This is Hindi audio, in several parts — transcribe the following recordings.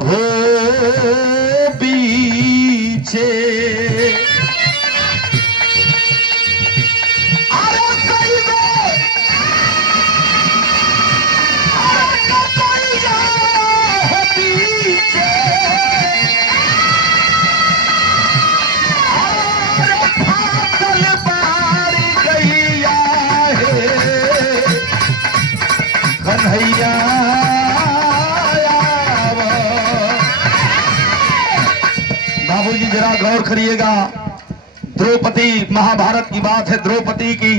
हो बीचे कन्हैया बाबूजी जरा गौर करिएगा। द्रौपदी, महाभारत की बात है, द्रौपदी की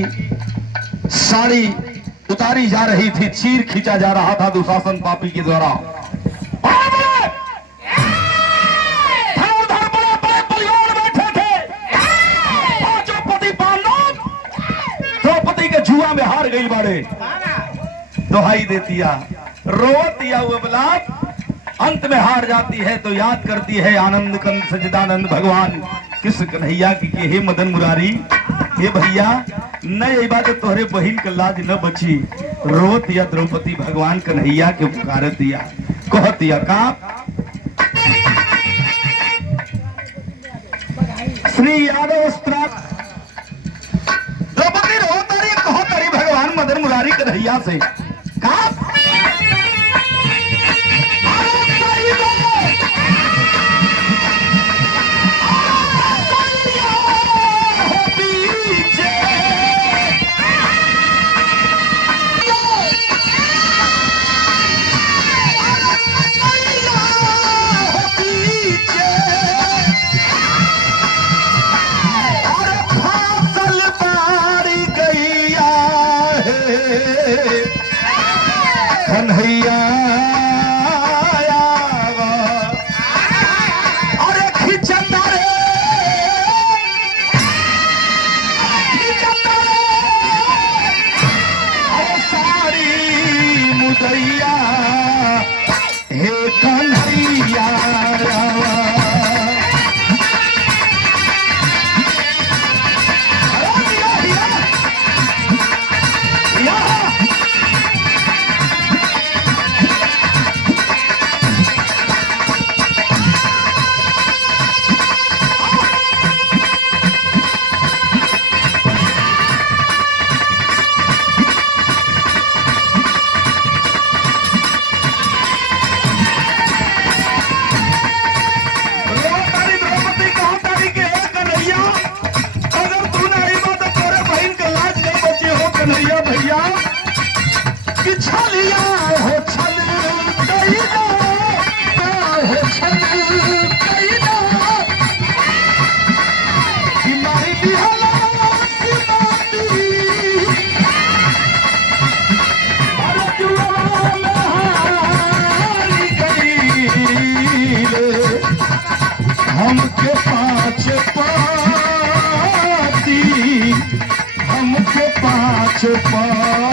साड़ी उतारी जा रही थी, चीर खींचा जा रहा था दुशासन पापी के द्वारा। द्रौपदी के जुआ में हार गई बाड़े, दोहाई देतिया, रोतिया हुआ बलात्, अंत में हार जाती है तो याद करती है आनंद कंद सच्चिदानंद भगवान कृष्ण कन्हैया की कि हे मदन मुरारी, हे भैया न यही बात तोहरे बहिन का लाज न बची। रोतिया द्रौपदी भगवान कन्हैया के पुकार दिया, कहतिया का श्री यादव द्रौपदी रोतारी कहतारी भगवान मदन मुरारी कन्हैया से का कन्हैया अरे खिंचता रे अरे सारी मुदैया हे कन्हैया छलिया हो छल हमके पाँच पाती, हमके पाँच पाती